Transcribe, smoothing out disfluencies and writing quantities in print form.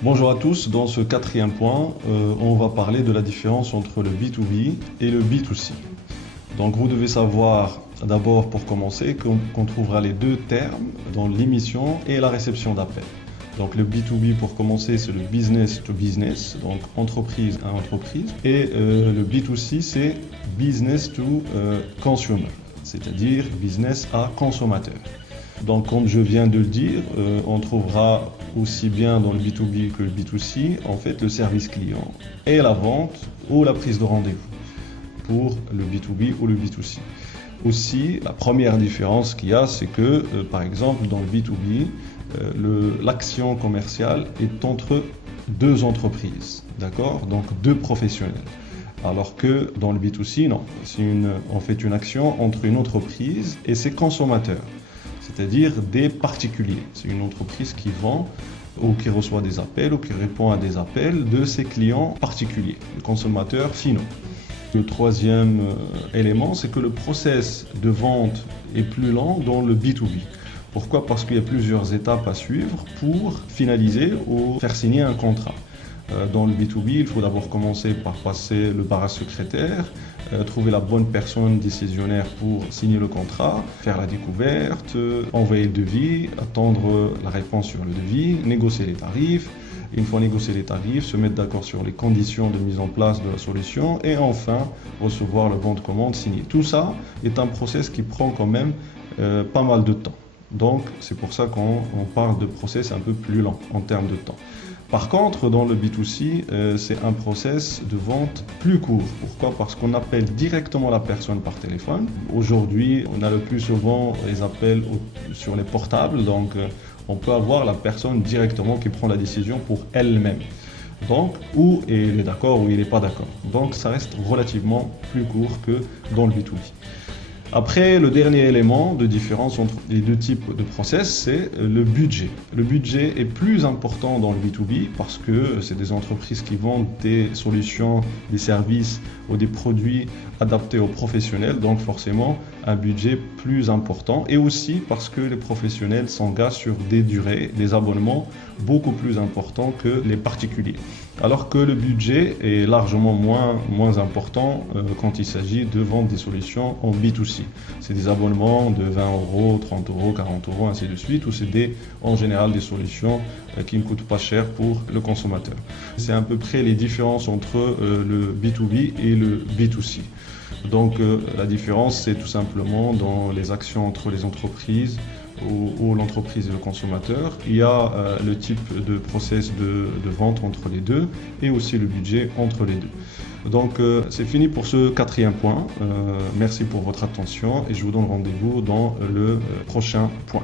Bonjour à tous, dans ce quatrième point, on va parler de la différence entre le B2B et le B2C. Donc vous devez savoir d'abord pour commencer qu'on trouvera les deux termes dans l'émission et la réception d'appels. Donc le B2B pour commencer c'est le business to business, donc entreprise à entreprise, et le B2C c'est business to consumer, c'est-à-dire business à consommateur. Donc, comme je viens de le dire, on trouvera aussi bien dans le B2B que le B2C, en fait, le service client et la vente ou la prise de rendez-vous pour le B2B ou le B2C. Aussi, la première différence qu'il y a, c'est que, par exemple, dans le B2B, l'action commerciale est entre deux entreprises, d'accord? Donc, deux professionnels. Alors que dans le B2C, non, on fait une action entre une entreprise et ses consommateurs, c'est-à-dire des particuliers. C'est une entreprise qui vend ou qui reçoit des appels ou qui répond à des appels de ses clients particuliers, les consommateurs finaux. Le troisième élément, c'est que le process de vente est plus lent dans le B2B. Pourquoi? Parce qu'il y a plusieurs étapes à suivre pour finaliser ou faire signer un contrat. Dans le B2B, il faut d'abord commencer par passer le bar à secrétaire, trouver la bonne personne décisionnaire pour signer le contrat, faire la découverte, envoyer le devis, attendre la réponse sur le devis, négocier les tarifs. Une fois négocié les tarifs, se mettre d'accord sur les conditions de mise en place de la solution et enfin recevoir le bon de commande signé. Tout ça est un process qui prend quand même pas mal de temps. Donc c'est pour ça qu'on parle de process un peu plus lent en termes de temps. Par contre, dans le B2C, c'est un process de vente plus court. Pourquoi? Parce qu'on appelle directement la personne par téléphone. Aujourd'hui, on a le plus souvent les appels sur les portables, donc on peut avoir la personne directement qui prend la décision pour elle-même. Donc, ou il est d'accord ou il n'est pas d'accord. Donc, ça reste relativement plus court que dans le B2B. Après, le dernier élément de différence entre les deux types de process, c'est le budget. Le budget est plus important dans le B2B parce que c'est des entreprises qui vendent des solutions, des services ou des produits adaptés aux professionnels, donc forcément un budget plus important. Et aussi parce que les professionnels s'engagent sur des durées, des abonnements beaucoup plus importants que les particuliers. Alors que le budget est largement moins important quand il s'agit de vendre des solutions en B2C. C'est des abonnements de 20 euros, 30 euros, 40 euros, ainsi de suite, ou c'est en général des solutions qui ne coûtent pas cher pour le consommateur. C'est à peu près les différences entre le B2B et le B2C. Donc la différence, c'est tout simplement dans les actions entre les entreprises ou l'entreprise et le consommateur. Il y a le type de process de vente entre les deux et aussi le budget entre les deux. Donc c'est fini pour ce quatrième point. Merci pour votre attention et je vous donne rendez-vous dans le prochain point.